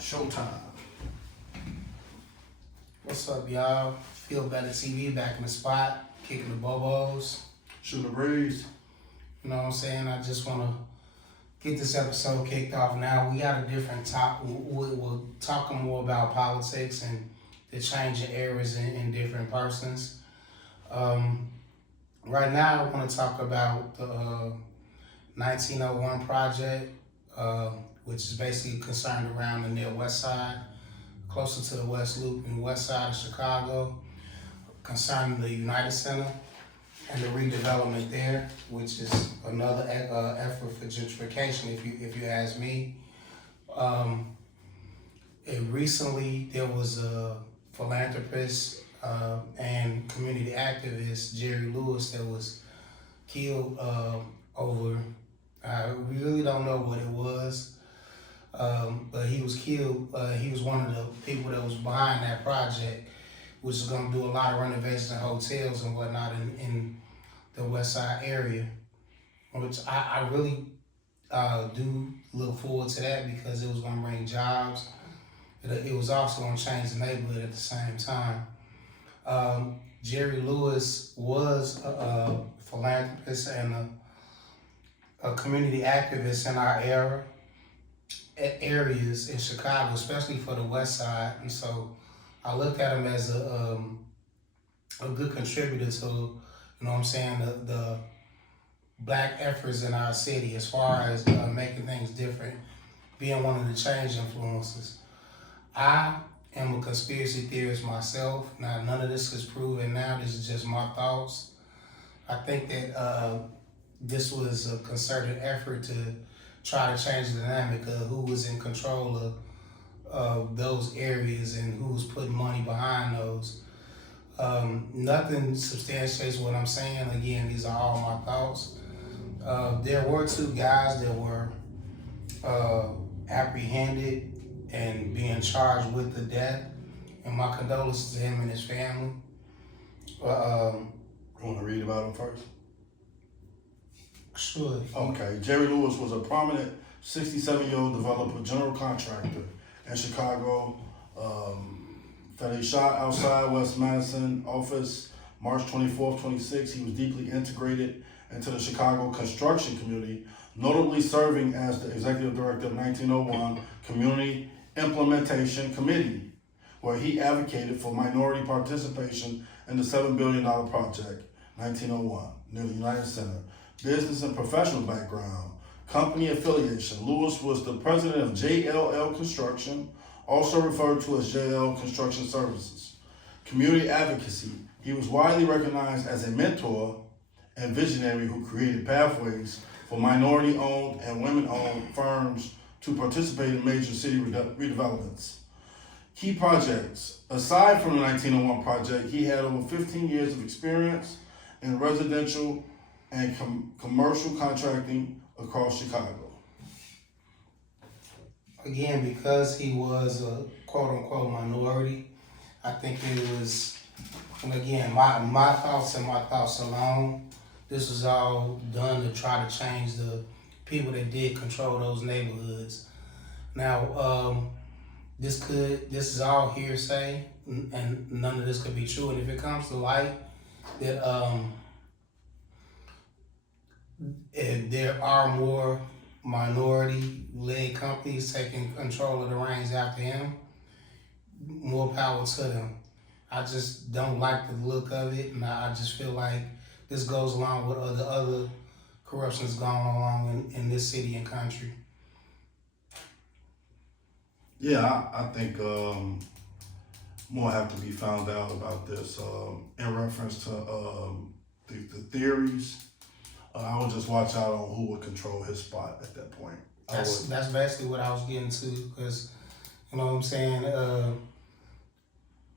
Showtime. What's up, y'all? Feel Better TV back in the spot, kicking the bobos. Shooting the breeze. You know what I'm saying? I just want to get this episode kicked off now. We got a different topic. We're talking more about politics and the changing eras in different persons. Right now, I want to talk about the 1901 project, which is basically concerned around the near west side, closer to the West Loop and west side of Chicago, concerning the United Center and the redevelopment there, which is another effort for gentrification, if you ask me. And recently, there was a philanthropist and community activist, Jerry Lewis, that was killed over, we really don't know what it was, but he was killed. He was one of the people that was behind that project, which is going to do a lot of renovations and hotels and whatnot in the West Side area, which I really do look forward to that because it was going to bring jobs. It was also going to change the neighborhood at the same time. Jerry Lewis was a philanthropist and a community activist in our areas in Chicago, especially for the West Side, and so I looked at him as a good contributor to, you know what I'm saying, the black efforts in our city as far as making things different, being one of the change influences. I am a conspiracy theorist myself. Now, none of this is proven now. This is just my thoughts. I think that this was a concerted effort to try to change the dynamic of who was in control of those areas and who was putting money behind those. Nothing substantiates what I'm saying. Again, these are all my thoughts. There were two guys that were apprehended and being charged with the death, and my condolences to him and his family. You want to read about him first? Sure. Okay. Jerry Lewis was a prominent 67-year-old developer, general contractor in Chicago. That he shot outside West Madison office March 24th, 26. He was deeply integrated into the Chicago construction community, notably serving as the executive director of 1901 Community Implementation Committee, where he advocated for minority participation in the $7 billion project, 1901, near the United Center. Business and professional background, company affiliation. Lewis was the president of JLL Construction, also referred to as JL Construction Services. Community advocacy. He was widely recognized as a mentor and visionary who created pathways for minority-owned and women-owned firms to participate in major city redevelopments. Key projects. Aside from the 1901 project, he had over 15 years of experience in residential and commercial contracting across Chicago. Again, because he was a quote-unquote minority, I think it was, and again, my thoughts and my thoughts alone, this was all done to try to change the people that did control those neighborhoods. Now, this is all hearsay, and none of this could be true. And if it comes to light that if there are more minority-led companies taking control of the reins after him, more power to them. I just don't like the look of it, and I just feel like this goes along with the other corruptions going along in this city and country. Yeah, I think more have to be found out about this in reference to the theories. I would just watch out on who would control his spot at that point. That's basically what I was getting to, because, you know what I'm saying,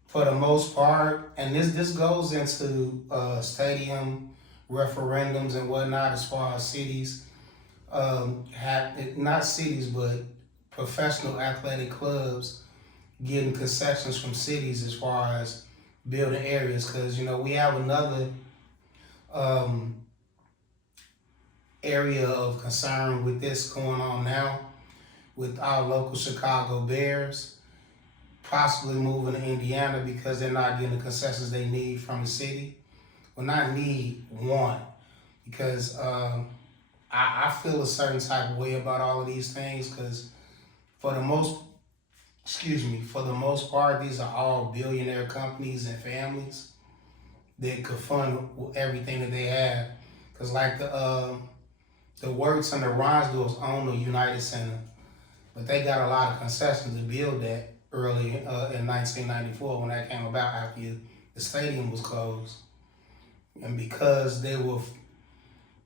for the most part, and this goes into stadium referendums and whatnot as far as cities, not cities, but professional athletic clubs getting concessions from cities as far as building areas, because, you know, we have another area of concern with this going on now, with our local Chicago Bears possibly moving to Indiana because they're not getting the concessions they need from the city. Well, not need, want. Because I feel a certain type of way about all of these things because for the most, for the most part, these are all billionaire companies and families that could fund everything that they have. Because like the Works and the Ronsdorfs own the United Center, but they got a lot of concessions to build that early in 1994 when that came about after the stadium was closed. And because there was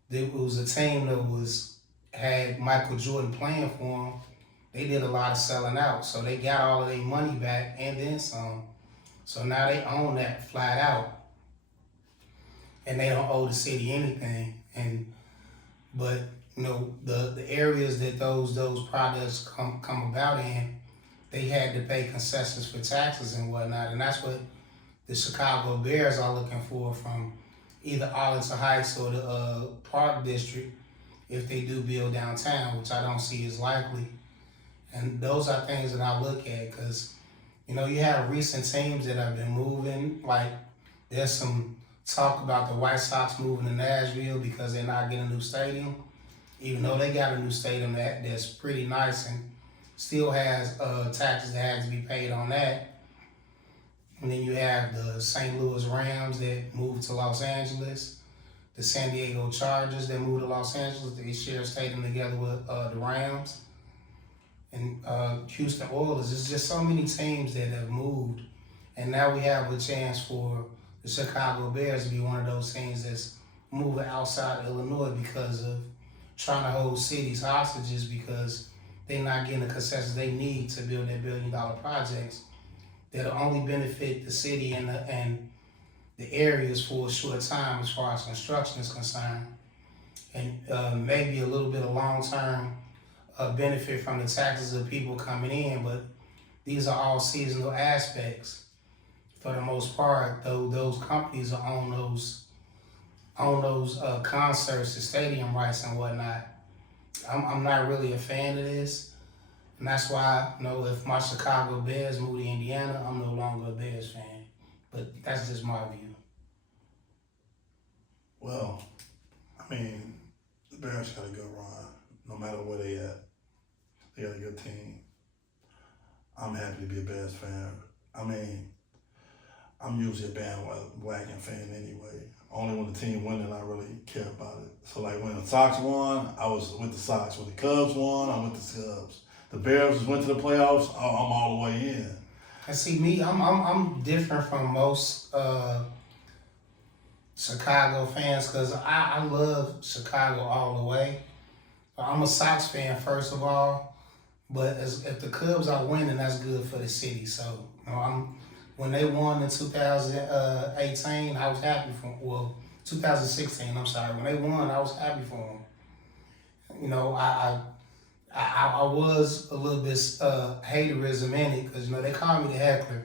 a team that had Michael Jordan playing for them, they did a lot of selling out. So they got all of their money back and then some. So now they own that flat out. And they don't owe the city anything. But you know, the areas that those products come about in, they had to pay concessions for taxes and whatnot. And that's what the Chicago Bears are looking for from either Arlington Heights or the Park District if they do build downtown, which I don't see as likely. And those are things that I look at because, you know, you have recent teams that have been moving. Like there's some talk about the White Sox moving to Nashville because they're not getting a new stadium, even though they got a new stadium that's pretty nice and still has taxes that have to be paid on that. And then you have the St. Louis Rams that moved to Los Angeles, the San Diego Chargers that moved to Los Angeles. They share a stadium together with the Rams. And Houston Oilers. There's just so many teams that have moved. And now we have a chance for the Chicago Bears to be one of those teams that's moving outside of Illinois because of trying to hold cities hostages because they're not getting the concessions they need to build their billion-dollar projects that'll only benefit the city and the areas for a short time as far as construction is concerned. And maybe a little bit of long-term benefit from the taxes of people coming in, but these are all seasonal aspects. For the most part, though, those companies are on those concerts, the stadium rights and whatnot. I'm not really a fan of this, and that's why, you know, if my Chicago Bears move to Indiana, I'm no longer a Bears fan. But that's just my view. Well, I mean, the Bears got a good run, no matter where they at. They got a good team. I'm happy to be a Bears fan. I mean, I'm usually a bandwagon fan anyway. Only when the team winning, I really care about it. So like when the Sox won, I was with the Sox. When the Cubs won, I'm with the Cubs. The Bears went to the playoffs, I'm all the way in. And see me, I'm different from most Chicago fans because I love Chicago all the way. I'm a Sox fan first of all, but if the Cubs are winning, that's good for the city. So you know, when they won in 2018, I was happy for them. Well, 2016, I'm sorry. When they won, I was happy for them. You know, I was a little bit haterism in it because, you know, they called me the heckler.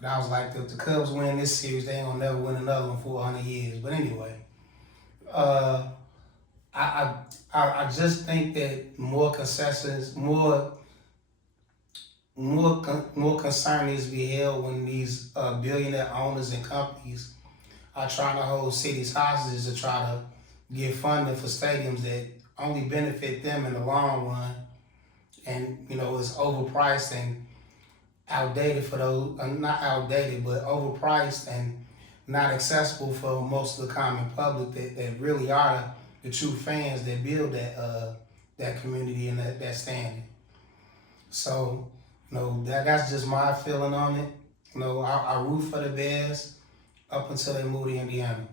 But I was like, if the Cubs win this series, they ain't gonna never win another one for 100 years. But anyway, I just think that more concessions, more concern needs to be held when these billionaire owners and companies are trying to hold cities hostages to try to get funding for stadiums that only benefit them in the long run, and you know it's overpriced and outdated for those, not outdated, but overpriced and not accessible for most of the common public that really are the true fans that build that community and that standing. So, you know, that's just my feeling on it. You know, I root for the Bears up until they move to Indiana.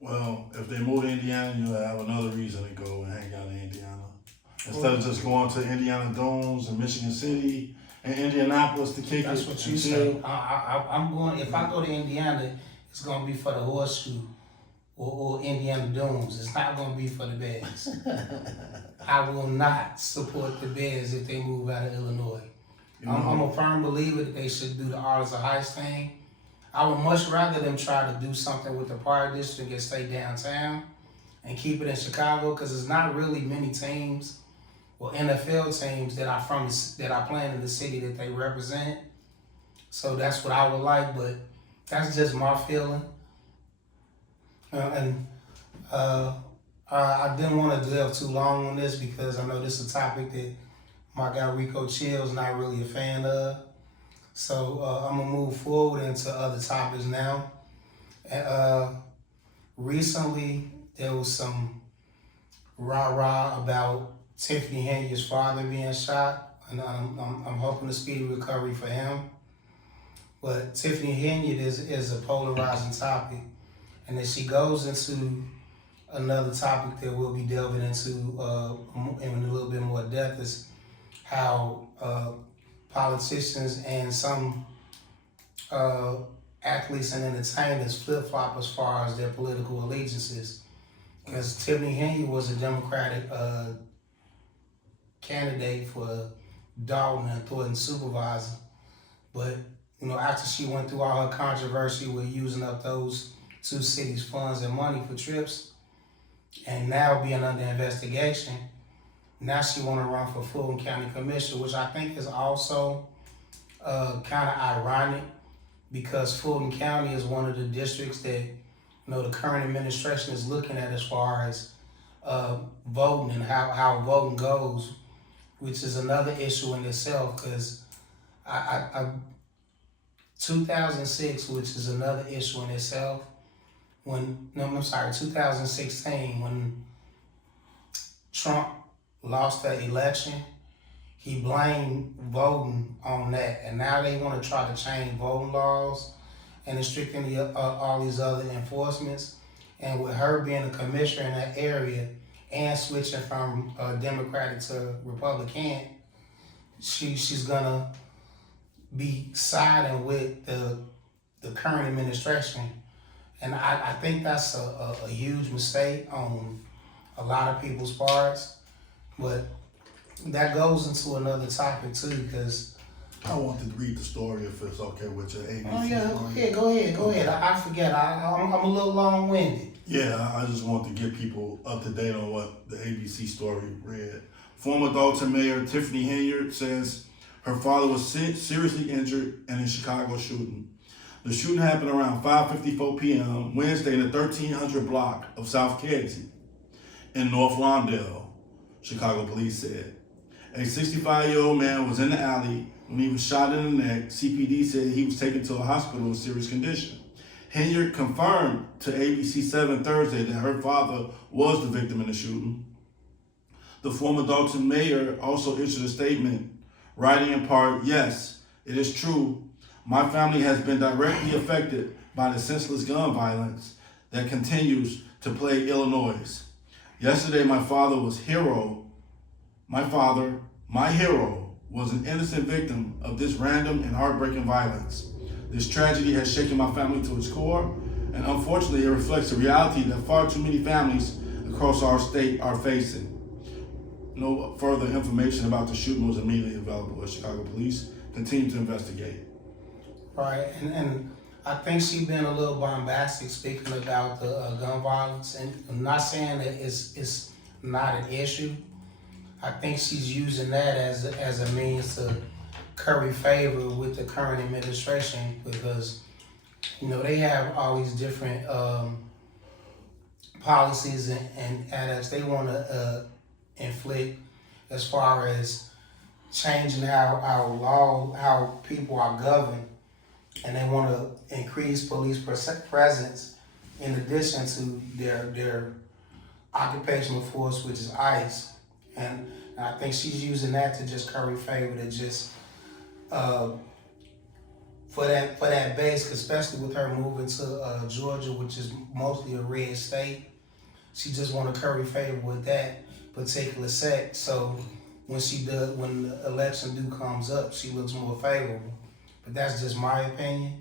Well, if they move to Indiana, you'll have another reason to go and hang out in Indiana. Instead of just going to Indiana Domes and Michigan City and Indianapolis to kick That's it. what you say. I'm going, if I go to Indiana, it's going to be for the Horseshoe or Indiana Domes. It's not going to be for the Bears. I will not support the Bears if they move out of Illinois. I'm a firm believer that they should do the Arlington Heights thing. I would much rather them try to do something with the Park District and stay downtown. and keep it in Chicago, because there's not really many teams or NFL teams that I play in the city that they represent. So that's what I would like, but that's just my feeling. And I didn't want to delve too long on this because I know this is a topic that my guy Rico Chilll is not really a fan of. So I'm gonna move forward into other topics now. And recently there was some rah-rah about Tiffany Henry's father being shot, and I'm hoping a speedy recovery for him. But Tiffany Henry is a polarizing topic, and as she goes into another topic that we'll be delving into in a little bit more depth is how politicians and some athletes and entertainers flip-flop as far as their political allegiances. Because Tiffany Henry was a Democratic candidate for Dalton and Thornton supervisor, but after she went through all her controversy with using up those two cities' funds and money for trips, and now being under investigation, now she want to run for Fulton County Commissioner, which I think is also kind of ironic because Fulton County is one of the districts that the current administration is looking at as far as voting and how voting goes, which is another issue in itself because I 2006, which is another issue in itself. 2016, when Trump lost the election, he blamed voting on that, and now they want to try to change voting laws and restricting all these other enforcements. And with her being a commissioner in that area and switching from Democratic to Republican, she's gonna be siding with the current administration. And I think that's a huge mistake on a lot of people's parts. But that goes into another topic too, because I wanted to read the story if it's okay with your ABC. Oh yeah, go ahead. I forget. I'm a little long-winded. Yeah, I just want to get people up to date on what the ABC story read. Former Dalton Mayor Tiffany Henry says her father was seriously injured in a Chicago shooting. The shooting happened around 5:54 p.m. Wednesday in the 1300 block of South Kedzie in North Lawndale, Chicago police said. A 65-year-old man was in the alley when he was shot in the neck. CPD said he was taken to a hospital in serious condition. Henry confirmed to ABC 7 Thursday that her father was the victim in the shooting. The former Dalton mayor also issued a statement, writing in part, "Yes, it is true. My family has been directly affected by the senseless gun violence that continues to plague Illinois. Yesterday, my hero, was an innocent victim of this random and heartbreaking violence. This tragedy has shaken my family to its core, and unfortunately, it reflects a reality that far too many families across our state are facing." No further information about the shooting was immediately available as Chicago police continue to investigate. Right, and I think she's been a little bombastic speaking about the gun violence, and I'm not saying that it's not an issue. I think she's using that as a means to curry favor with the current administration because, they have all these different policies and adapts they want to inflict as far as changing how people are governed, and they want to increase police presence in addition to their occupational force, which is ICE. And I think she's using that to just curry favor, to just for that base, especially with her moving to Georgia, which is mostly a red state. She just want to curry favor with that particular set. So when the election comes up, she looks more favorable. But that's just my opinion.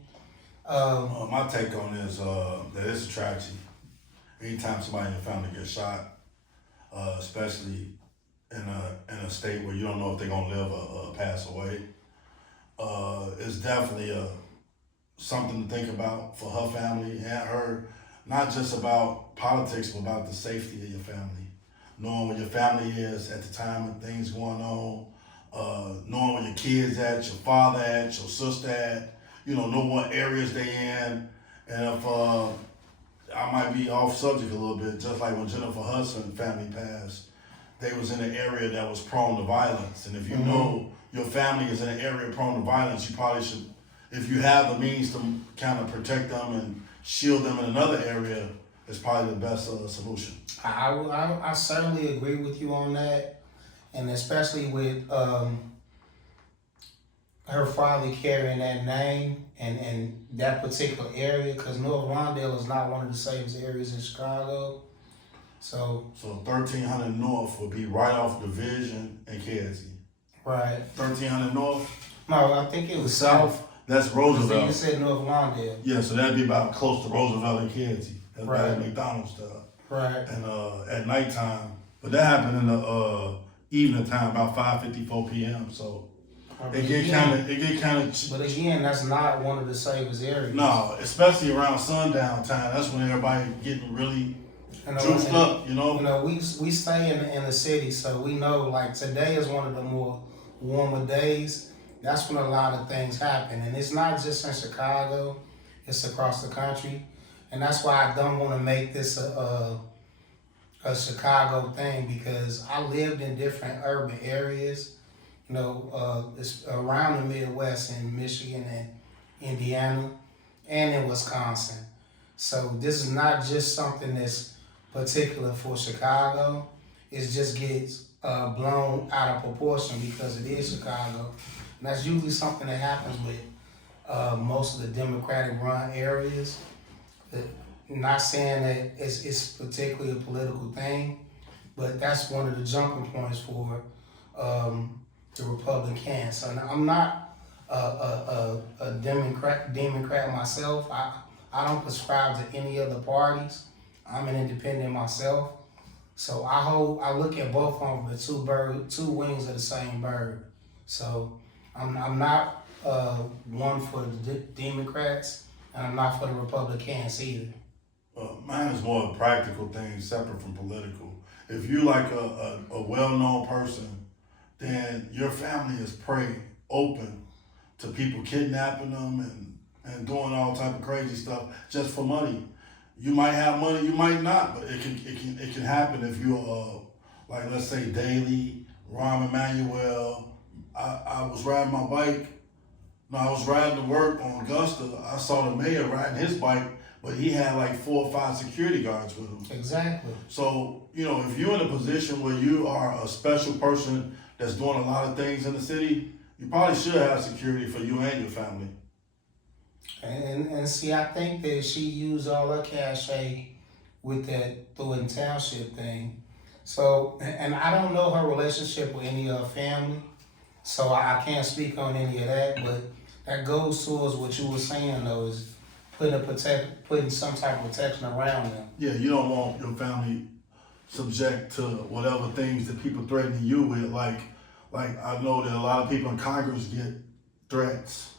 My take on this that it's a tragedy. Anytime somebody in the family gets shot, especially in a state where you don't know if they're gonna live or pass away, it's definitely something to think about for her family and her not just about politics, but about the safety of your family. Knowing where your family is at the time of things going on, knowing where your kids at, your father at, your sister at, know what areas they in. And if I might be off subject a little bit, just like when Jennifer Hudson family passed, they was in an area that was prone to violence. And if you know your family is in an area prone to violence, you probably should, if you have the means to kind of protect them and shield them in another area, it's probably the best solution. I certainly agree with you on that, and especially with her father carrying that name and that particular area, because North Lawndale is not one of the safest areas in Chicago. So 1300 North would be right off Division and Kedzie. Right. 1300 North? No, I think it was South. That's Roosevelt. You said North Lawndale. Yeah, so that'd be about close to Roosevelt and Kedzie. That's right. By McDonald's stuff. Right. And at nighttime, but that happened in the evening time, about 5:54 p.m. So it get kind of. But again, that's not one of the safest areas. No, especially around sundown time. That's when everybody getting really juiced up. We stay in the city, so we know like today is one of the more warmer days. That's when a lot of things happen, and it's not just in Chicago; it's across the country. And that's why I don't want to make this a Chicago thing, because I lived in different urban areas, it's around the Midwest in Michigan and Indiana and in Wisconsin. So this is not just something that's particular for Chicago. It just gets blown out of proportion because it is Chicago. And that's usually something that happens with most of the Democratic run areas. Not saying that it's particularly a political thing, but that's one of the jumping points for the Republicans. So I'm not a Democrat myself. I don't prescribe to any other parties. I'm an independent myself. So I look at both of them as two wings of the same bird. So I'm not one for the Democrats, and I'm not for the Republicans either. Mine is more a practical thing, separate from political. If you like a well-known person, then your family is prey open to people kidnapping them and doing all type of crazy stuff just for money. You might have money, you might not, but it can happen if you're like, let's say Daley, Rahm Emanuel. I was riding my bike. No, I was riding to work on Augusta. I saw the mayor riding his bike, but he had like 4 or 5 security guards with him. Exactly. So, if you're in a position where you are a special person that's doing a lot of things in the city, you probably should have security for you and your family. And see, I think that she used all her cachet with that Thornton Township thing. So, and I don't know her relationship with any of her family, so I can't speak on any of that, but that goes towards what you were saying though, is putting some type of protection around them. Yeah, you don't want your family subject to whatever things that people threaten you with. Like I know that a lot of people in Congress get threats,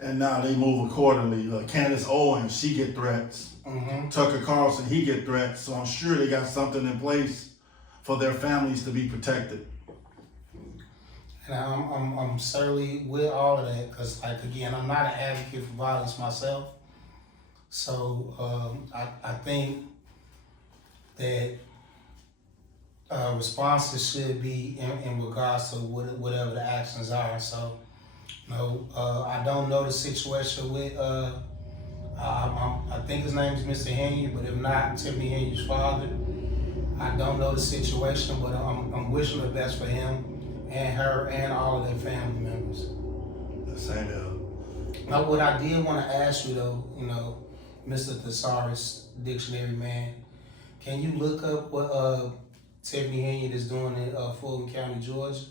and now they move accordingly. Candace Owens, she get threats. Mm-hmm. Tucker Carlson, he get threats. So I'm sure they got something in place for their families to be protected. And I'm certainly with all of that, because again, I'm not an advocate for violence myself. So I think that responses should be in regards to whatever the actions are. So, I don't know the situation with, I think his name is Mr. Henry, but if not, Tiffany Henry's father. I don't know the situation, but I'm wishing the best for him and her and all of their family members. The same here. Now, what I did want to ask you though, Mr. Thesaurus Dictionary Man, can you look up what Tiffany Henry is doing in Fulton County, Georgia?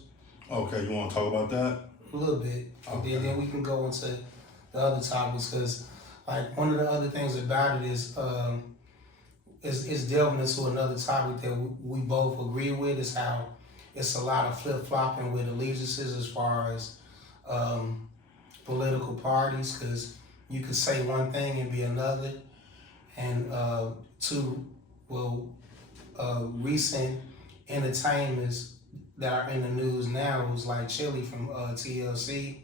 Okay, you want to talk about that? A little bit. Okay. Then we can go into the other topics, because like one of the other things about it is delving into another topic that we both agree with, is how it's a lot of flip-flopping with allegiances as far as political parties, because you could say one thing and be another. and two, well, recent entertainers that are in the news now was like Chilll from TLC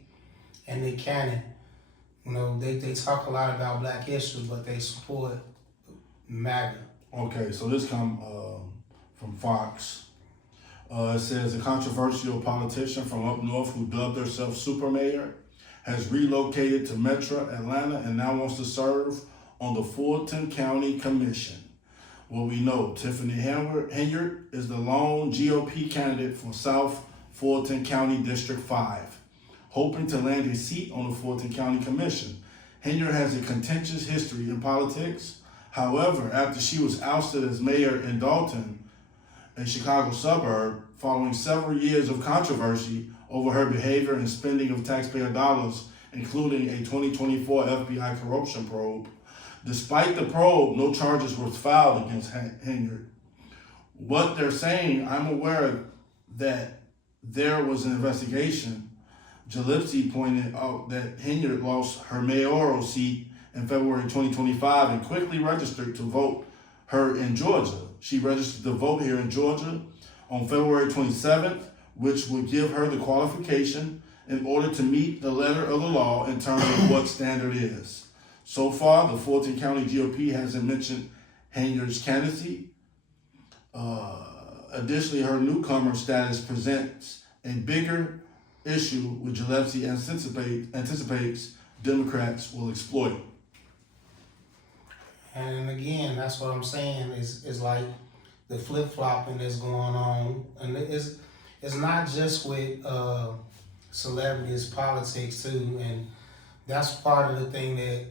and Nick Cannon. You know, they talk a lot about black issues, but they support MAGA. Okay, so this come from Fox. It says a controversial politician from up north who dubbed herself super mayor has relocated to Metro Atlanta and now wants to serve on the Fulton County Commission. Well, we know Tiffany Henyard is the lone GOP candidate for South Fulton County District 5, hoping to land a seat on the Fulton County Commission. Henyard has a contentious history in politics. However, after she was ousted as mayor in Dalton, a Chicago suburb, following several years of controversy over her behavior and spending of taxpayer dollars, including a 2024 FBI corruption probe, despite the probe, no charges were filed against Henyard. What they're saying, I'm aware that there was an investigation. Gillespie pointed out that Henyard lost her mayoral seat in February 2025 and quickly registered to vote her in Georgia. She registered to vote here in Georgia on February 27th, which would give her the qualification in order to meet the letter of the law in terms of what standard is. So far, the Fulton County GOP hasn't mentioned Henyard's candidacy. Additionally, her newcomer status presents a bigger issue which Gillespie anticipates Democrats will exploit. And again, that's what I'm saying is like the flip-flopping that's going on. And it's not just with celebrities, politics too. And that's part of the thing that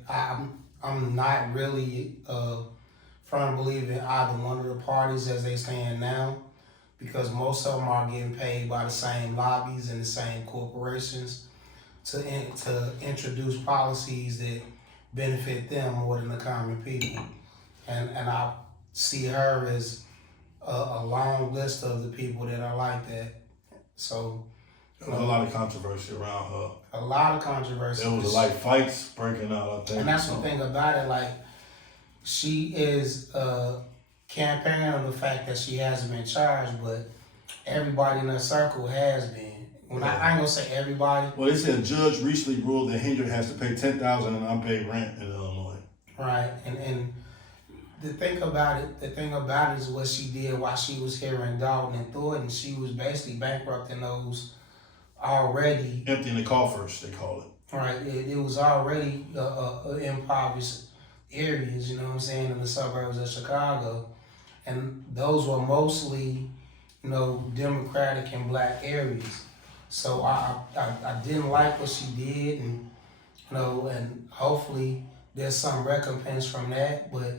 I'm not really firm believer in either one of the parties as they stand now, because most of them are getting paid by the same lobbies and the same corporations to introduce policies that benefit them more than the common people. And I see her as a long list of the people that are like that. So there was a lot of controversy around her. A lot of controversy. There was like fights breaking out, I think. And that's the thing about it, like she is campaigning on the fact that she hasn't been charged, but everybody in her circle has been. When I ain't gonna say everybody. Well, they said a judge recently ruled that Henyard has to pay $10,000 in unpaid rent in Illinois. Right, and the thing about it is what she did while she was here in Dalton and Thornton. She was basically bankrupting those already. Emptying the coffers, they call it. Right, it was already impoverished areas, you know what I'm saying, in the suburbs of Chicago. And those were mostly, you know, Democratic and black areas. So I didn't like what she did, and you know, and hopefully there's some recompense from that, but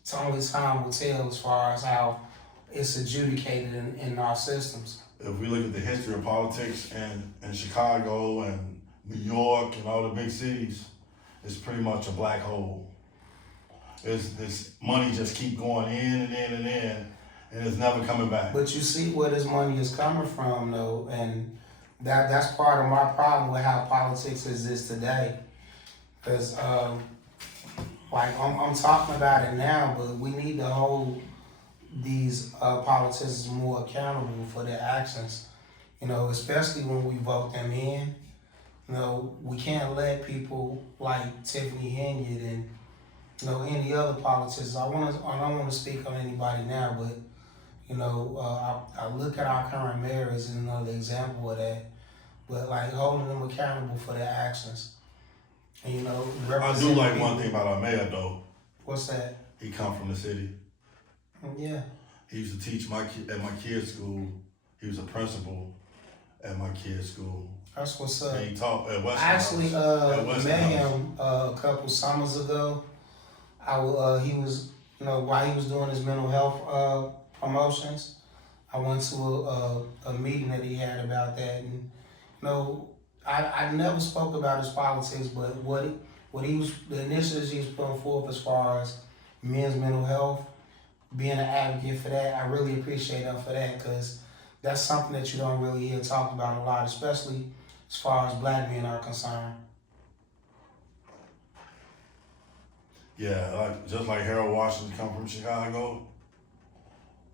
it's only time will tell as far as how it's adjudicated in our systems. If we look at the history of politics in Chicago and New York and all the big cities, it's pretty much a black hole. This money just keep going in and in and in, and it's never coming back. But you see where this money is coming from, though, and that's part of my problem with how politics exists today. Because, like, I'm talking about it now, but we need to hold these politicians more accountable for their actions. You know, especially when we vote them in. You know, we can't let people like Tiffany Henyard and, you know, any other politicians. I don't want to speak on anybody now, but you know, I look at our current mayor as another example of that. But like holding them accountable for their actions. And, you know, I do like one thing about our mayor though. What's that? He come from the city. Yeah. He used to teach at my kids' school. He was a principal at my kids' school. That's what's up. And he taught at West. I actually met him a couple summers ago. He was, you know, while he was doing his mental health promotions, I went to a meeting that he had about that, and you know, I never spoke about his politics, but what he was, the initiatives he was putting forth as far as men's mental health, being an advocate for that, I really appreciate him for that, because that's something that you don't really hear talked about a lot, especially as far as black men are concerned. Yeah, like just like Harold Washington come from Chicago.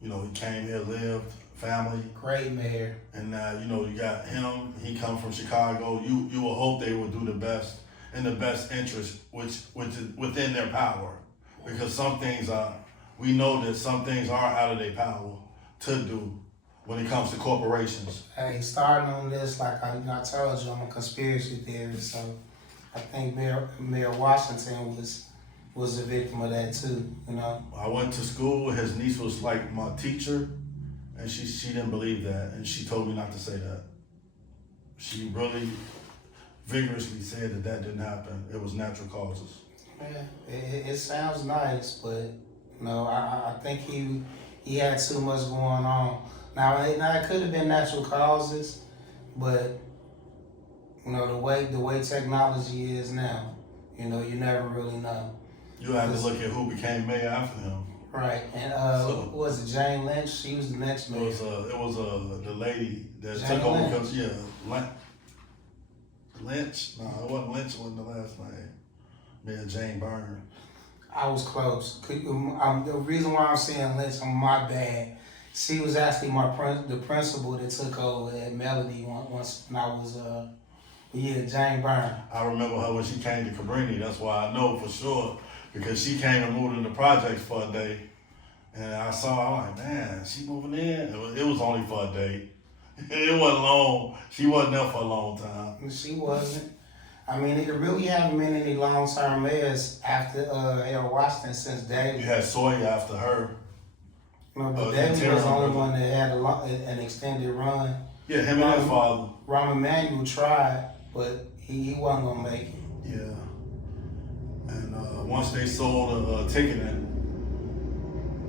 You know, he came here, lived, family, Great mayor. and now you know you got him. He come from Chicago. You will hope they will do the best in the best interest, which is within their power, because some things are. We know that some things are out of their power to do when it comes to corporations. Hey, starting on this, like I told you, I'm a conspiracy theorist, so I think Mayor Washington was a victim of that too. You know. I went to school. His niece was like my teacher, and she didn't believe that, and she told me not to say that. She really vigorously said that didn't happen. It was natural causes. Yeah, it sounds nice, but no, I think he had too much going on. Now it could have been natural causes, but you know the way technology is now, you know you never really know. You have to look at who became mayor after him. Right, and what was it Jane Lynch? She was the next mayor. It was the lady that Jane took over Lynch. because Lynch. No, it wasn't Lynch. Wasn't the last name. Mayor Jane Byrne. I was close. The reason why I'm saying Lynch, my bad. She was actually the principal that took over at Melody once when I was Jane Byrne. I remember her when she came to Cabrini. That's why I know for sure, because she came and moved in the projects for a day, and I saw her. I'm like, man, she moving in. It was only for a day. It wasn't long. She wasn't there for a long time. She wasn't. I mean, it really haven't been any long-term mayors after Harold Washington since David. You had Sawyer after her. No, but David was the only one that had an extended run. Yeah, him and his father. Rahm Emanuel tried, but he wasn't gonna make it. Yeah. And once they sold Kickin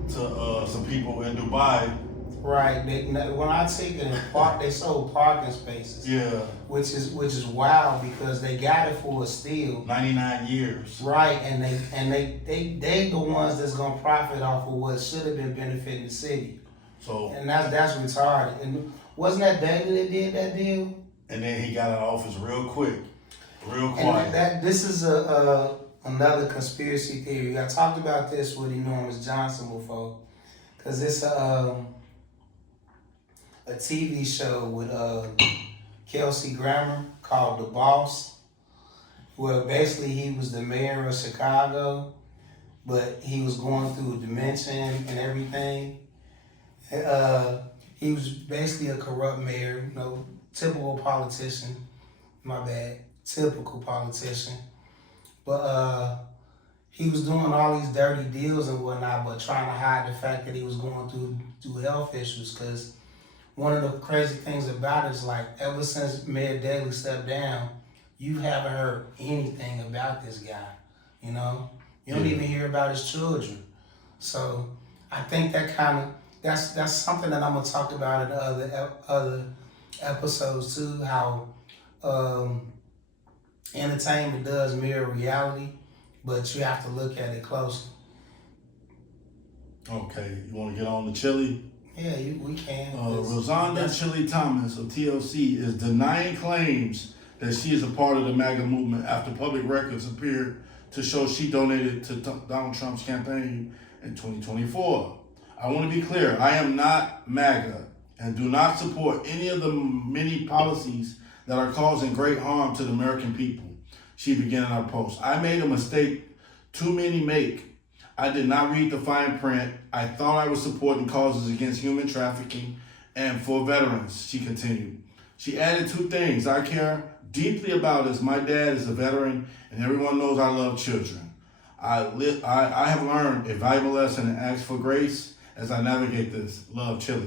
to some people in Dubai. Right. When I take it in they sold parking spaces. Yeah. Which is wild because they got it for a steal. 99 years. Right, and they the ones that's gonna profit off of what should have been benefiting the city. So. And that's retarded. And wasn't that David that did that deal? And then he got out of office real quick, real quiet. And this is another conspiracy theory. I talked about this with Enormous Johnson before, because it's a TV show with Kelsey Grammer called The Boss, where basically he was the mayor of Chicago, but he was going through dementia and everything. He was basically a corrupt mayor, you know, typical politician. My bad, typical politician. But he was doing all these dirty deals and whatnot, but trying to hide the fact that he was going through health issues. Because one of the crazy things about it is, like, ever since Mayor Daley stepped down, you haven't heard anything about this guy. You know, you don't even hear about his children. So I think that's something that I'm gonna talk about in the other episodes too. How entertainment does mirror reality, but you have to look at it closely. Okay, you want to get on the Chilll? Yeah, we can. Rosanda Chilll Thomas of TLC is denying claims that she is a part of the MAGA movement after public records appeared to show she donated to Donald Trump's campaign in 2024. I want to be clear, I am not MAGA and do not support any of the many policies that are causing great harm to the American people. She began her post. I made a mistake too many make. I did not read the fine print. I thought I was supporting causes against human trafficking and for veterans, she continued. She added two things I care deeply about is my dad is a veteran and everyone knows I love children. I have learned a valuable lesson and ask for grace as I navigate this. Love, Chilll.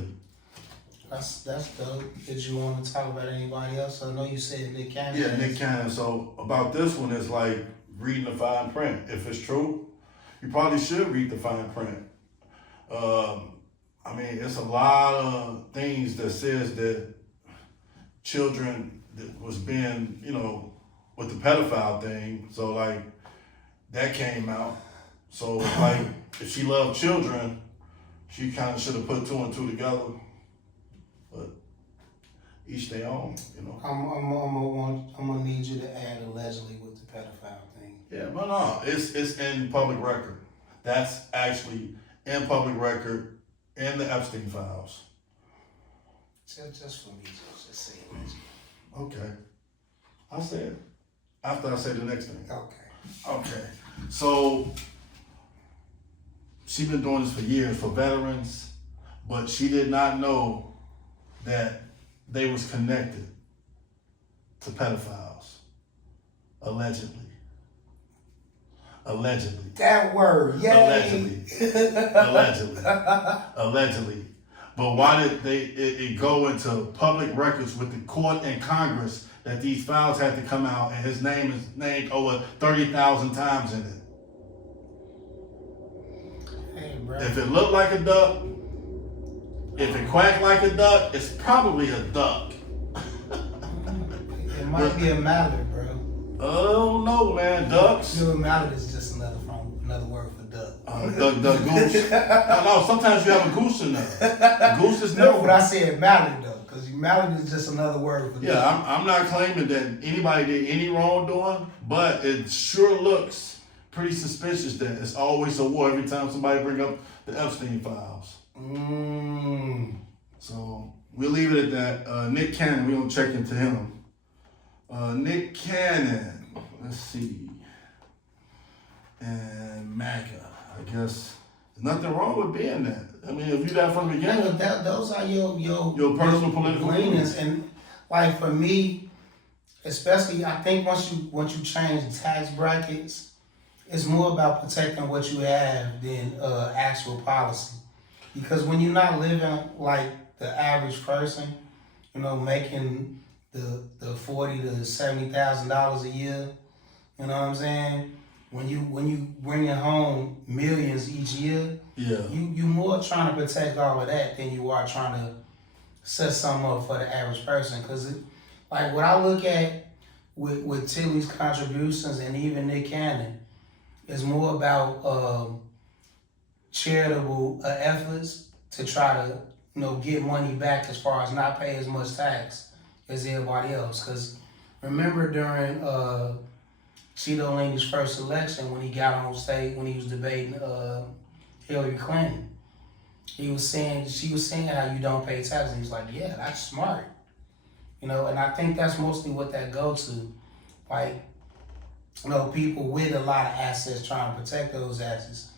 That's dope. Did you want to talk about anybody else? I know you said Nick Cannon. Yeah, Nick Cannon. So about this one, it's like reading the fine print. If it's true, you probably should read the fine print. I mean, it's a lot of things that says that children that was being, you know, with the pedophile thing. So like that came out. So like if she loved children, she kind of should have put two and two together. But each their own, you know. I'm gonna need you to add allegedly with the pedophile thing. Yeah, no, it's in public record. That's actually in public record in the Epstein files. Just for me, just say it. Okay, I said after I say the next thing. Okay. So she been doing this for years for veterans, but she did not know that they was connected to pedophiles, allegedly. That word, yay. Allegedly. But why did it go into public records with the court and Congress that these files had to come out, and his name is named over 30,000 times in it? Hey, bro. If it looked like a duck, if it quacked like a duck, it's probably a duck. It might be a mallard, bro. Oh no, man, ducks. You know, mallard is just another word for duck. Duck, goose. No, sometimes you have a goose in there. Goose is no, but I said mallard though, because mallard is just another word for duck. Yeah, I'm not claiming that anybody did any wrongdoing, but it sure looks pretty suspicious that it's always a war every time somebody bring up the Epstein files. So we'll leave it at that. Nick Cannon, we're gonna check into him. Nick Cannon, let's see. And MAGA, I guess there's nothing wrong with being that. I mean, if you that from the beginning. Those are your personal political leanings. And like for me, especially I think once you change the tax brackets, it's more about protecting what you have than actual policy. Because when you're not living like the average person, you know, making the $40,000 to $70,000 a year, you know what I'm saying? When you bring in home millions each year, you more trying to protect all of that than you are trying to set something up for the average person. Because like what I look at with Chill's contributions and even Nick Cannon is more about charitable efforts to try to get money back as far as not pay as much tax as everybody else. Because remember during Cheeto Laney's first election when he got on stage, when he was debating Hillary Clinton, she was saying how you don't pay taxes. And he was like, yeah, that's smart. And I think that's mostly what that goes to. Like, people with a lot of assets trying to protect those assets,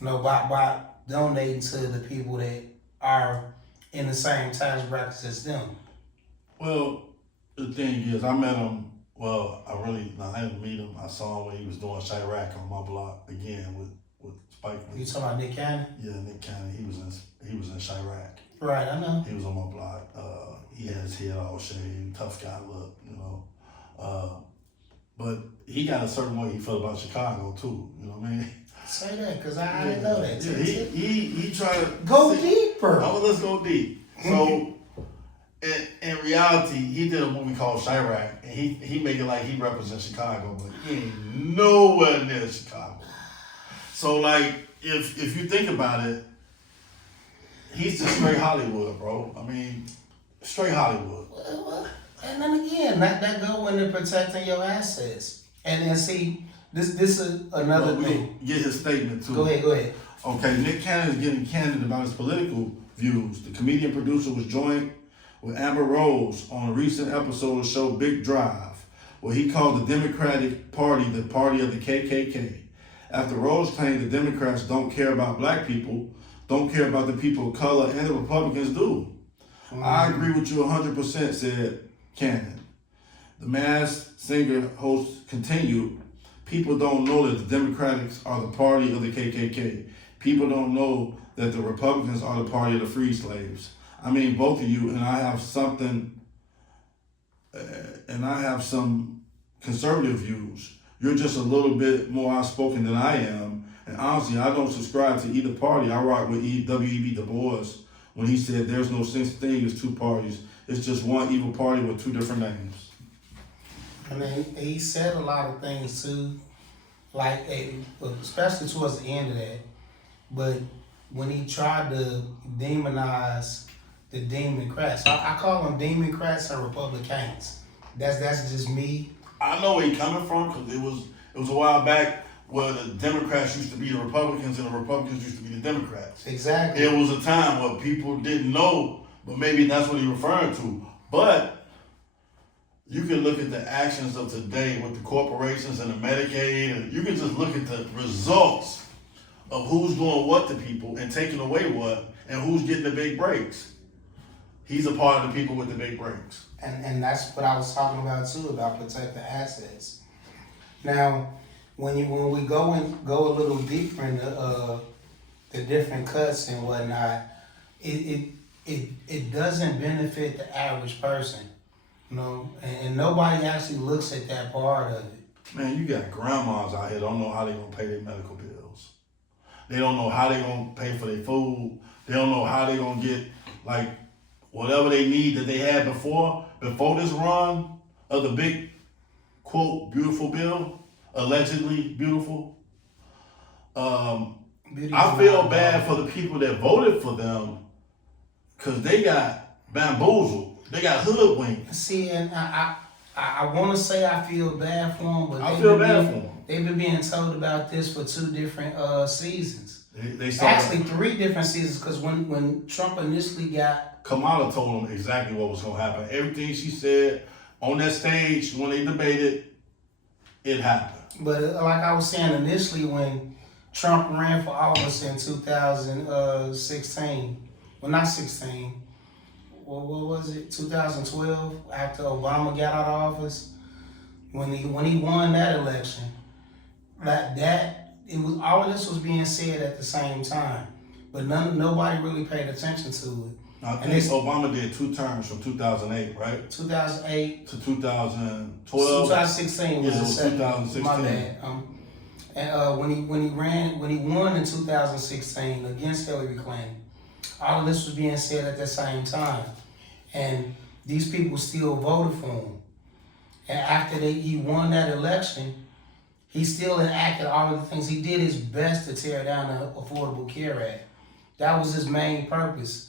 by donating to the people that are in the same tax brackets as them. Well, the thing is, I met him. Well, I didn't meet him. I saw him when he was doing Chirac on my block again with Spike Lee. You talking about Nick Cannon? Yeah, Nick Cannon. He was in Chirac. Right, I know. He was on my block. He had his head all shaved, tough guy look, but he got a certain way he felt about Chicago too. You know what I mean? Say that, because I didn't know that. Yeah, he tried to go deeper. Let's go deep. So. In reality, he did a movie called Chirac, and he made it like he represents Chicago, but he ain't nowhere near Chicago. So like, if you think about it, he's just straight Hollywood, bro. I mean, straight Hollywood. And then again, that go into protecting your assets. And then see, this is another thing. Get his statement too. Go ahead. Okay, Nick Cannon is getting candid about his political views. The comedian producer was joined with Amber Rose on a recent episode of the show Big Drive, where he called the Democratic Party the party of the KKK. After Rose claimed the Democrats don't care about black people, don't care about the people of color, and the Republicans do. I agree with you 100%, said Cannon. The Masked Singer host continued, people don't know that the Democrats are the party of the KKK. People don't know that the Republicans are the party of the free slaves. I mean, both of you, and I have some conservative views. You're just a little bit more outspoken than I am. And honestly, I don't subscribe to either party. I rock with W.E.B. Du Bois when he said there's no such thing as two parties. It's just one evil party with two different names. I mean, he said a lot of things too, like, especially towards the end of that. But when he tried to demonize the Democrats. I call them Democrats and Republicans. That's just me. I know where he's coming from because It was a while back where the Democrats used to be the Republicans and the Republicans used to be the Democrats. Exactly. It was a time where people didn't know, but maybe that's what he's referring to. But you can look at the actions of today with the corporations and the Medicaid, and you can just look at the results of who's doing what to people and taking away what, and who's getting the big breaks. He's a part of the people with the big breaks. And that's what I was talking about too, about protect the assets. Now, when we go a little deeper into the different cuts and whatnot, it doesn't benefit the average person, you know, and nobody actually looks at that part of it. Man, you got grandmas out here don't know how they gonna pay their medical bills. They don't know how they gonna pay for their food. They don't know how they gonna get like whatever they need that they had before this run of the big quote beautiful bill, allegedly beautiful. I feel bad for the people that voted for them because they got bamboozled. They got hoodwinked. See, and I want to say I feel bad for them, but I feel bad for them. They've been being told about this for 2 different seasons. They Actually, 3 different seasons, because when Trump initially got... Kamala told them exactly what was going to happen. Everything she said on that stage when they debated, it happened. But like I was saying initially, when Trump ran for office in 2016, well, not 16, what was it, 2012, after Obama got out of office, when he won that election, it was all of this was being said at the same time, but nobody really paid attention to it. I think Obama did 2 terms from 2008, right? 2008 to 2012. 2016 was yeah, the second. 2016. My bad. And when he won in 2016 against Hillary Clinton, all of this was being said at the same time, and these people still voted for him. And after he won that election, he still enacted all of the things. He did his best to tear down the Affordable Care Act. That was his main purpose.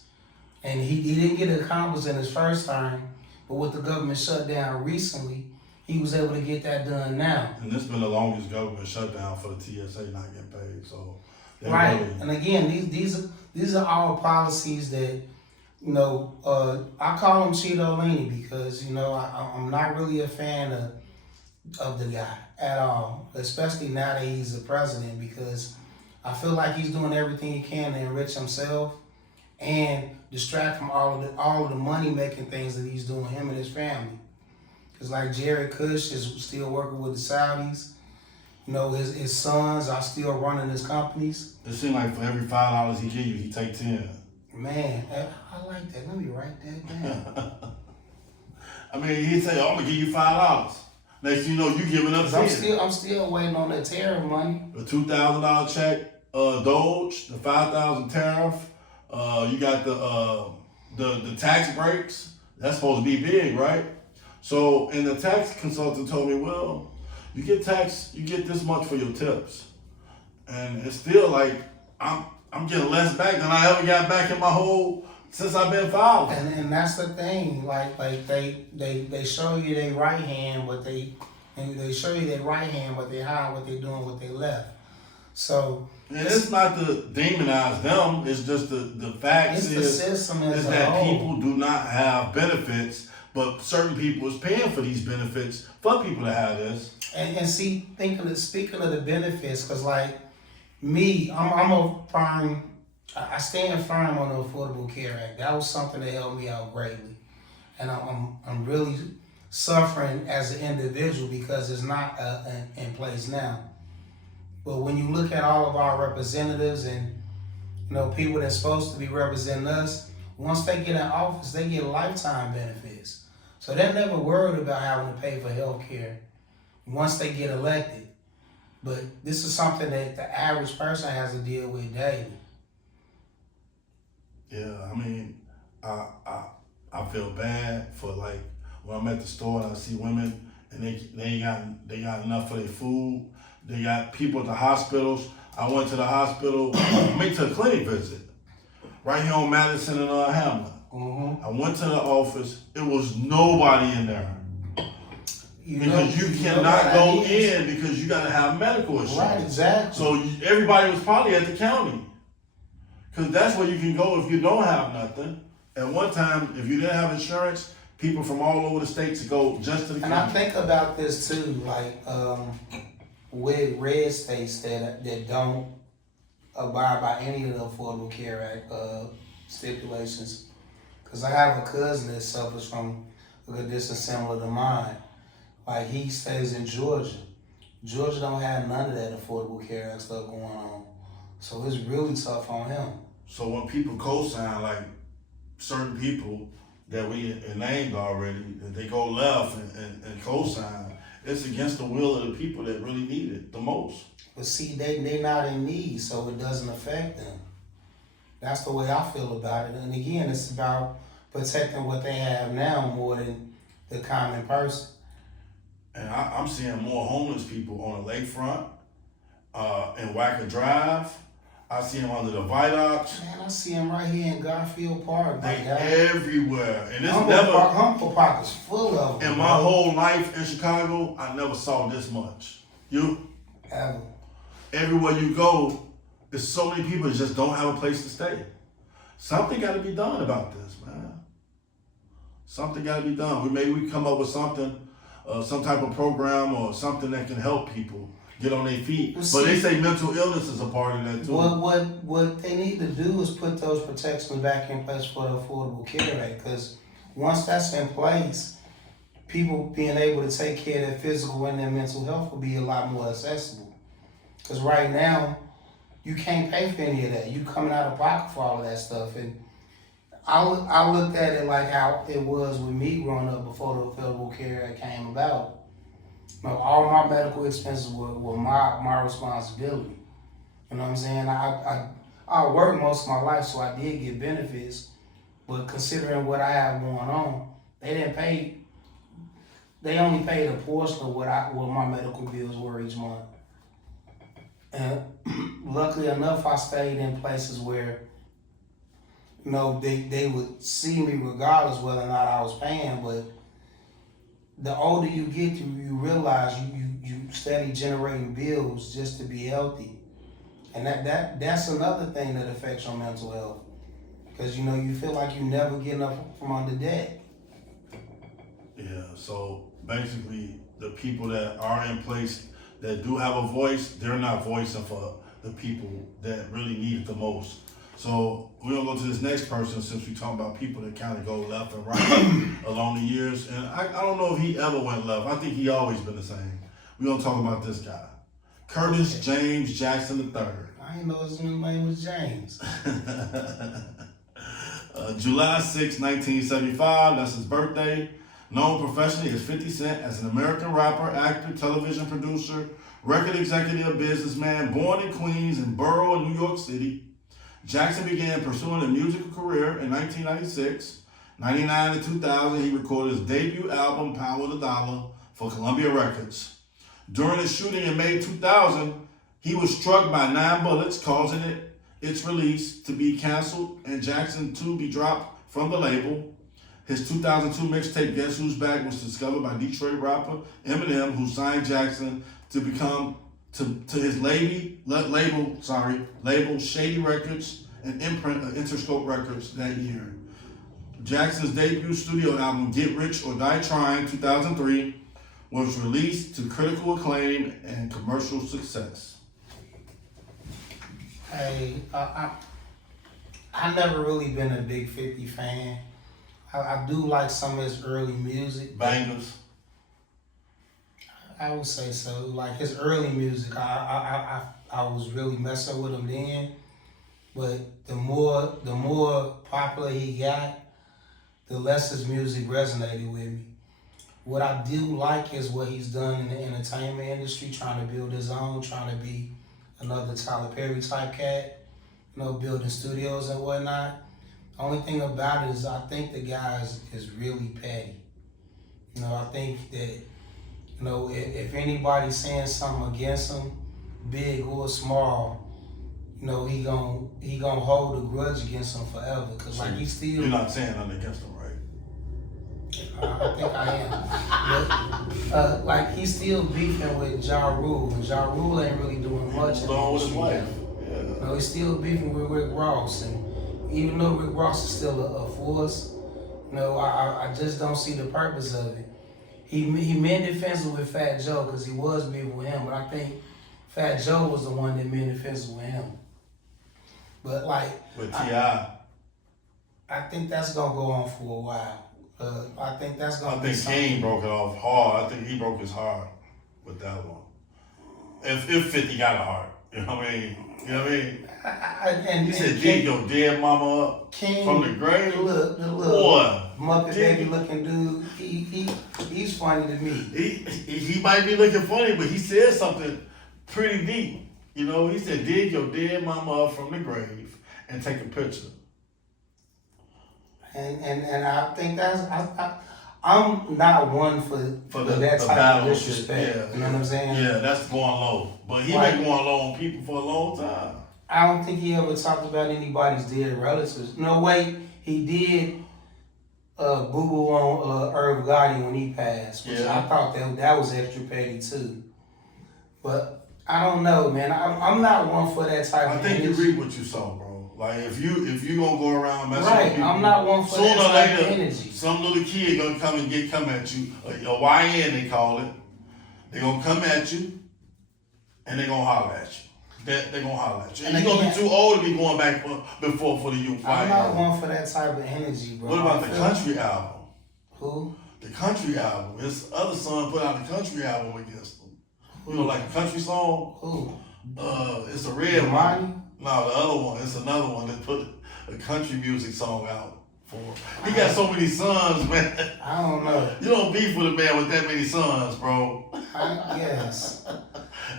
And he didn't get it accomplished in his first term, but with the government shutdown recently, he was able to get that done now. And this has been the longest government shutdown for the TSA not getting paid. So right. Really... And again, these are all policies that, you know, I call him Chilll because, you know, I'm not really a fan of the guy at all, especially now that he's the president, because I feel like he's doing everything he can to enrich himself and distract from all of the money making things that he's doing, him and his family. Because like Jared Kush is still working with the Saudis. You know, his sons are still running his companies. It seems like for every $5 he give you, he take 10. Man, I like that. Let me write that down. I mean, he say, "Oh, I'm gonna give you $5." Next thing you know, you giving up 10. I'm still waiting on that tariff money. The $2,000 check, Doge, the $5,000 tariff. You got the tax breaks. That's supposed to be big, right? So, and the tax consultant told me, well, you get this much for your tips, and it's still like I'm getting less back than I ever got back in my whole since I've been filing. And that's the thing, like they show you their right hand, but they show you their right hand, but they hide what they're doing with their left. So. And it's not to demonize them. It's just the facts the system is that people do not have benefits, but certain people is paying for these benefits for people to have this. And see, speaking of the benefits, because like me, I stand firm on the Affordable Care Act. That was something that helped me out greatly, and I'm really suffering as an individual because it's not in place now. But when you look at all of our representatives and, you know, people that's supposed to be representing us, once they get in office, they get lifetime benefits. So they're never worried about having to pay for health care once they get elected. But this is something that the average person has to deal with daily. Yeah, I mean, I feel bad for, like, when I'm at the store and I see women and they got enough for their food. They got people at the hospitals. I went to the hospital, I went to a clinic visit, right here on Madison and Hamlin. Mm-hmm. I went to the office. It was nobody in there. Because you cannot go in because you got to have medical insurance. Right, exactly. So everybody was probably at the county. Because that's where you can go if you don't have nothing. At one time, if you didn't have insurance, people from all over the states would go just to the county. And I think about this too, like with red states that don't abide by any of the Affordable Care Act stipulations. Because I have a cousin that suffers from a condition similar to mine. Like he stays in Georgia. Georgia don't have none of that Affordable Care Act stuff going on. So it's really tough on him. So when people co-sign, like certain people that we named already, that they go left and co-sign, it's against the will of the people that really need it the most. But see, they not in need, so it doesn't affect them. That's the way I feel about it. And again, it's about protecting what they have now more than the common person. And I'm seeing more homeless people on the lakefront, in Wacker Drive. I see them under the viaducts. Man, I see them right here in Garfield Park. They everywhere. And it's Humboldt Park is full of them. In my whole life in Chicago, I never saw this much. You? Ever. Everywhere you go, there's so many people that just don't have a place to stay. Something got to be done about this, man. Something got to be done. Maybe we come up with something, some type of program or something that can help people get on their feet. Well, but they say mental illness is a part of that too. What they need to do is put those protections back in place for the Affordable Care Act. Because once that's in place, people being able to take care of their physical and their mental health will be a lot more accessible. Because right now, you can't pay for any of that. You coming out of pocket for all of that stuff. And I looked at it like how it was with me growing up before the Affordable Care Act came about. You know, all my medical expenses were my responsibility. You know what I'm saying? I worked most of my life, so I did get benefits. But considering what I have going on, they only paid a portion of what my medical bills were each month. And luckily enough, I stayed in places where, you know, they would see me regardless whether or not I was paying. But the older you get, you realize you steady generating bills just to be healthy. And that's another thing that affects your mental health. Because, you know, you feel like you never get enough from under debt. Yeah, so basically the people that are in place that do have a voice, they're not voicing for the people that really need it the most. So we're gonna go to this next person since we talk about people that kind of go left and right along the years. And I don't know if he ever went left. I think he always been the same. We're gonna talk about this guy, Curtis James Jackson III. I didn't know his new name was James. July 6, 1975, that's his birthday. Known professionally as 50 Cent, as an American rapper, actor, television producer, record executive, businessman, born in Queens and borough of New York City. Jackson began pursuing a musical career in 1996. 99 to 2000, he recorded his debut album, Power the Dollar, for Columbia Records. During his shooting in May 2000, he was struck by 9 bullets, causing its release to be canceled and Jackson to be dropped from the label. His 2002 mixtape, Guess Who's Back, was discovered by Detroit rapper Eminem, who signed Jackson to become to his label Shady Records and imprint of Interscope Records that year. Jackson's debut studio album, Get Rich or Die Trying, 2003, was released to critical acclaim and commercial success. Hey, I've never really been a big 50 fan. I do like some of his early music. Bangers. I would say so. Like his early music, I was really messing with him then. But the more popular he got, the less his music resonated with me. What I do like is what he's done in the entertainment industry, trying to build his own, trying to be another Tyler Perry type cat, you know, building studios and whatnot. The only thing about it is I think the guy is really petty. You know, I think that, you know, if anybody's saying something against him, big or small, you know, he gonna hold a grudge against him forever. Cause like he still. You're not saying nothing against him, right? I think I am. But like he's still beefing with Ja Rule, and Ja Rule ain't really doing much. Moved on with his life. Yeah. You know, he's still beefing with Rick Ross, and even though Rick Ross is still a force, you know, I just don't see the purpose of it. He mended fences with Fat Joe because he was beefing with him, but I think Fat Joe was the one that mended fences with him. But like with T.I. I think that's gonna go on for a while. I think that's gonna. I think Kane broke it off hard. I think he broke his heart with that one. If 50 got a heart, you know what I mean? You know what I mean? And he said, "Dig your dead mama up King, from the grave." The little Muppet baby looking dude. He's funny to me. He might be looking funny, but he said something pretty deep. You know, he said, "Dig your dead mama up from the grave and take a picture." And I think I'm not one for that type of disrespect. Yeah, you know what I'm saying? Yeah, that's going low. But he been going low on people for a long time. I don't think he ever talked about anybody's dead relatives. No way, he did boo-boo on Irv Gotti when he passed, which I thought that was extra petty too. But I don't know, man. I'm not one for that type of energy. I think you read what you saw, bro. Like if you gonna go around messing with people, I'm not one for that type of energy. Some little kid gonna come at you, a YN they call it. They gonna come at you, and they gonna holler at you. They gonna holler at you. And you gonna be too old to be going back for the youth. I'm not one for that type of energy, bro. What about the country album? Who? The country album. His other son put out a country album against him. You know, like a country song. Who? It's a red one. No, the other one. It's another one that put a country music song out for. He got so many sons, man. I don't know. You don't beef with a man with that many sons, bro. Yes.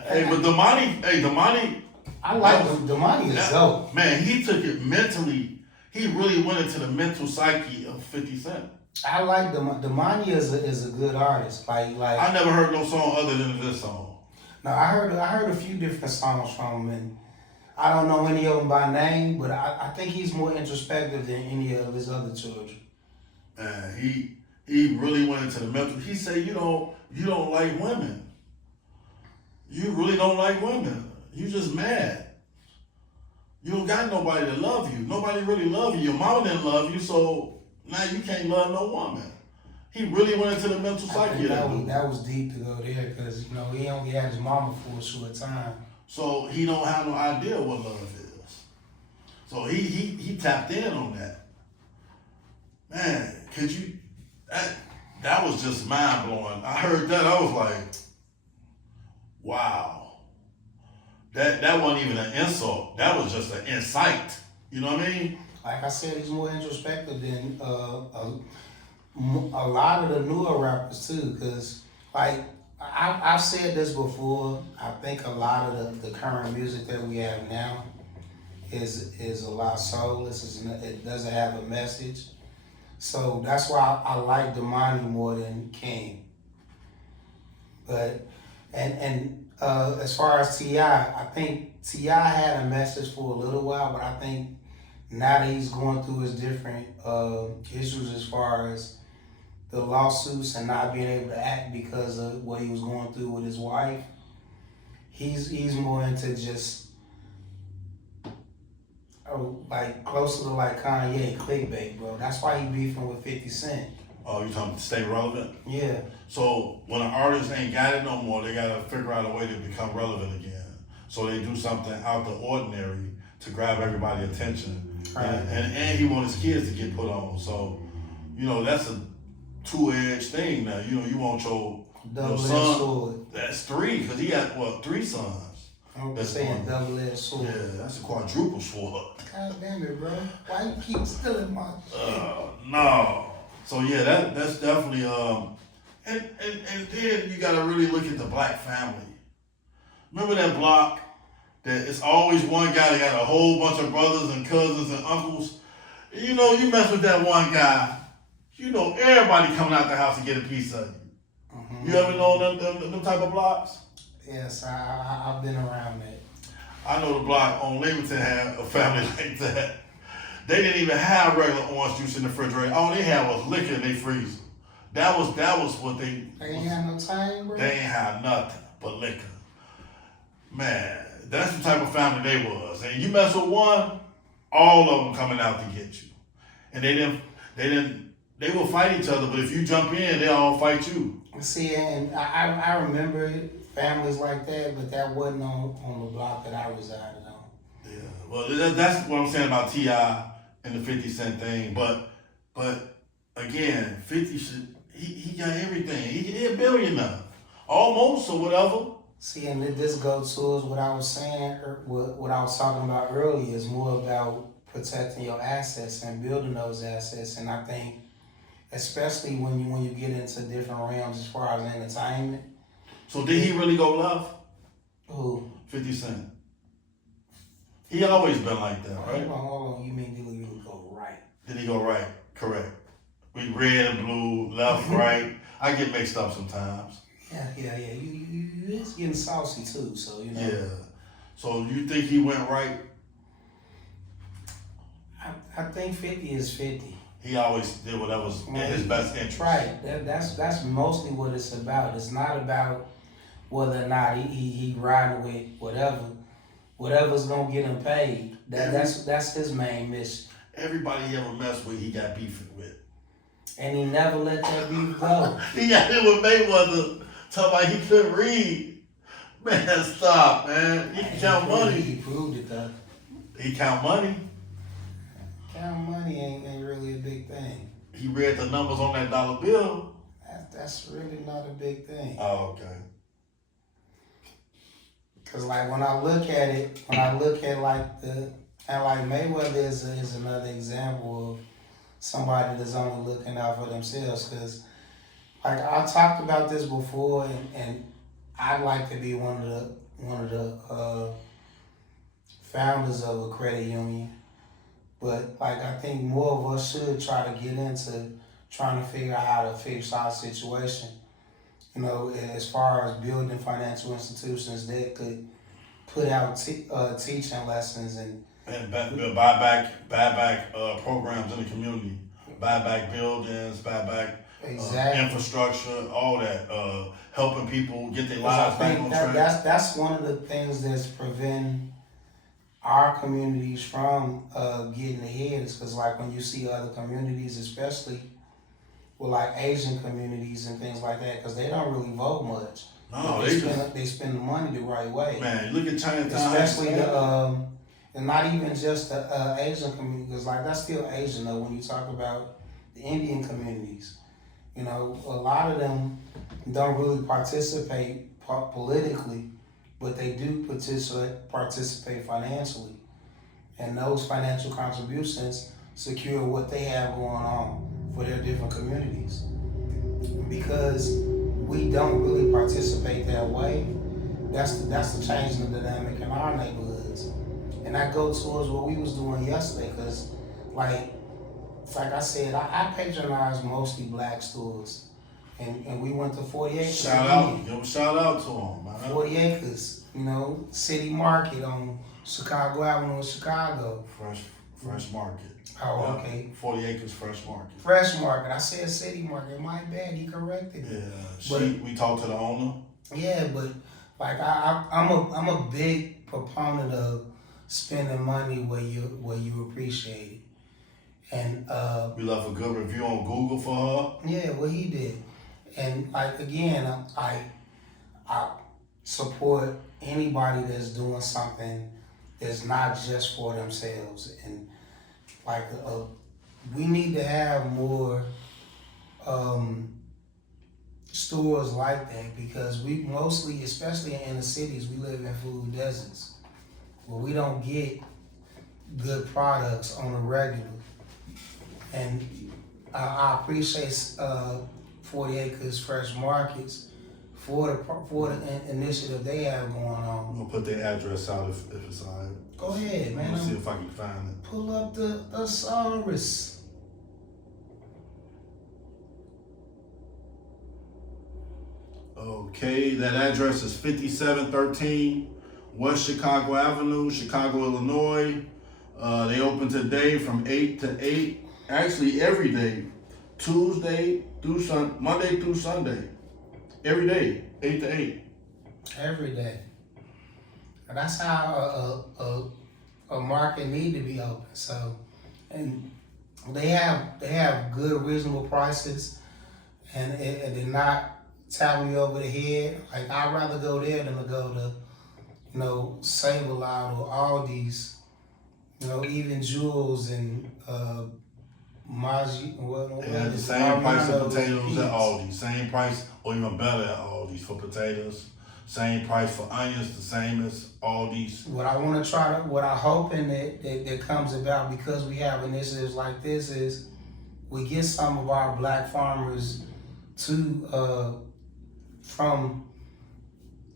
Hey, but Damani. I like Damani is dope. Man, he took it mentally. He really went into the mental psyche of 50 Cent. I like Damani is a good artist. Like I never heard no song other than this song. No, I heard a few different songs from him, and I don't know any of them by name, but I think he's more introspective than any of his other children. And he really went into the mental. He said, you don't like women. You really don't like women. You just mad. You don't got nobody to love you. Nobody really love you. Your mama didn't love you, so now you can't love no woman. He really went into the mental psyche of that dude. That was deep to go there because, he only had his mama for a short time. So he don't have no idea what love is. So he tapped in on that. Man, could you, that was just mind blowing. I heard that, I was like, wow. That wasn't even an insult. That was just an insight. You know what I mean? Like I said, he's more introspective than a lot of the newer rappers too. Because like I've said this before, I think a lot of the current music that we have now is a lot soulless. It doesn't have a message. So that's why I like Damani more than King. But as far as T.I., I think T.I. had a message for a little while, but I think now that he's going through his different issues as far as the lawsuits and not being able to act because of what he was going through with his wife, he's more into just like closer to like Kanye, clickbait, bro. That's why he beefing with 50 Cent. Oh, you talking to stay relevant? Yeah. So when an artist ain't got it no more, they gotta figure out a way to become relevant again. So they do something out the ordinary to grab everybody's attention. Right. And he want his kids to get put on. So, that's a two-edged thing now. You want your son. Sword. That's 3, because he got, 3 sons. I'm saying double-edged sword. Yeah, that's a quadruple sword. God damn it, bro. Why you keep stealing my No. So yeah, that's definitely and then you gotta really look at the black family. Remember that block that it's always one guy that got a whole bunch of brothers and cousins and uncles. You mess with that one guy, everybody coming out the house to get a piece of you. Mm-hmm. You ever know them type of blocks? Yes, I've been around that. I know the block on Leamington had a family like that. They didn't even have regular orange juice in the refrigerator. All they had was liquor in their freezer. That was what They ain't had no time, bro. they ain't have nothing but liquor. Man, that's the type of family they was. And you mess with one, all of them coming out to get you. And they will fight each other, but if you jump in, they'll all fight you. See, and I remember families like that, but that wasn't on the block that I resided on. Yeah, well, that's what I'm saying about T.I. and the 50 Cent thing. But again, 50 should, he got everything. He a billionaire, almost or whatever. See, and this goes towards what I was saying, or what I was talking about earlier, is more about protecting your assets and building those assets. And I think, especially when you get into different realms as far as entertainment. So did he really go left? Who? 50 Cent. He always been like that, right? Hold on. You mean did he really go right? Did he go right? Correct. We red and blue, left, right. I get mixed up sometimes. Yeah. You it's getting saucy too, so you know. Yeah. So you think he went right? I think 50 is 50. He always did whatever was in his best interest. Right. That's mostly what it's about. It's not about whether or not he riding with whatever's gonna get him paid. That's his main mission. Everybody he ever messed with, he got beef with. And he never let that beef go. He got hit with Mayweather, talking about he couldn't read. Man, stop, man. He can count money. He proved it though. He count money. Count money ain't really a big thing. He read the numbers on that dollar bill. That's really not a big thing. Oh, okay. Cause like when I look at like Mayweather is another example of somebody that's only looking out for themselves. Cause like I talked about this before, and I'd like to be one of the founders of a credit union. But like I think more of us should try to get into trying to figure out how to fix our situation. You know, as far as building financial institutions that could put out teaching lessons and buy back programs in the community, buy back buildings, buy back infrastructure, all that, helping people get their lives back on track. That's one of the things that's preventing our communities from getting ahead. Is because like when you see other communities, especially with like Asian communities and things like that, because they don't really vote much. No, they spend the money the right way. Man, look at Chinatown. Especially and not even just the Asian community, because like that's still Asian though. When you talk about the Indian communities, you know, a lot of them don't really participate politically, but they do participate financially, and those financial contributions secure what they have going on for their different communities. Because we don't really participate that way, that's the change in the dynamic in our neighborhoods. And I go towards what we was doing yesterday, because like I said, I patronize mostly black stores. And we went to 40 Acres. Give a shout out to him, man. 40 Acres, you know, City Market on Chicago Avenue in Chicago. Fresh Market. Oh, okay. 40 Acres Fresh Market. Fresh Market. I said City Market. My bad. He corrected me. Yeah. We talked to the owner. Yeah, but like I'm a big proponent of spending money where you appreciate it. And we left a good review on Google for her. Yeah, well he did. And like again, I support anybody that's doing something that's not just for themselves. And like we need to have more stores like that, because we mostly, especially in the cities, we live in food deserts where we don't get good products on a regular. And I appreciate 40 Acres Fresh Markets for the initiative they have going on. I'm gonna put their address out if it's all right. Go ahead, man. Let's see if I can find it. Pull up the thesaurus. Okay, that address is 5713 West Chicago Avenue, Chicago, Illinois. They open today from 8 to 8. Actually, every day Monday through Sunday, every day, 8 to 8. Every day. And that's how a market need to be open. So, and they have good, reasonable prices, and they're not tapping you over the head. Like, I'd rather go there than to go to, Save A Lot or Aldi's, even Jewel's and Maji. They had the same price of potatoes at Aldi, same price or even better at Aldi's for potatoes. Same price for onions, the same as Aldi's. What I want to what I'm hoping that comes about because we have initiatives like this is we get some of our black farmers to from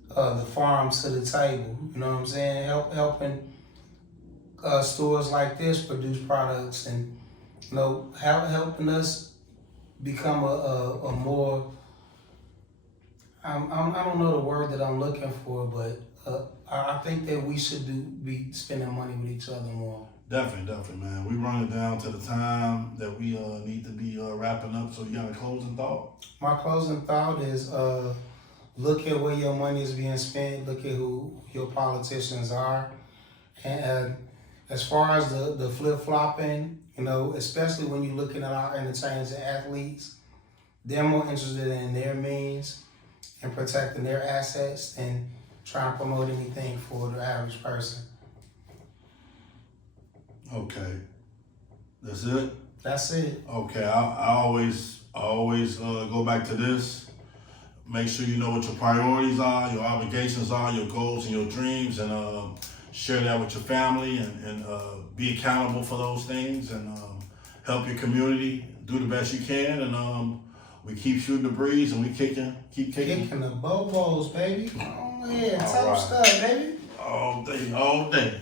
the farms to the table. You know what I'm saying? Helping stores like this produce products and helping us become a more I don't know the word that I'm looking for, but I think that we should be spending money with each other more. Definitely, man. We running down to the time that we need to be wrapping up. So you got a closing thought? My closing thought is look at where your money is being spent. Look at who your politicians are, and as far as the flip flopping, especially when you're looking at our entertainers and athletes, they're more interested in their means and protecting their assets than trying to promote anything for the average person. Okay, that's it. That's it. Okay, I always go back to this. Make sure you know what your priorities are, your obligations are, your goals and your dreams, and share that with your family and be accountable for those things and help your community. Do the best you can, and we keep shooting the breeze and we keep kicking. Kicking the bobos, baby. Oh yeah, All tough right. stuff, baby. All day.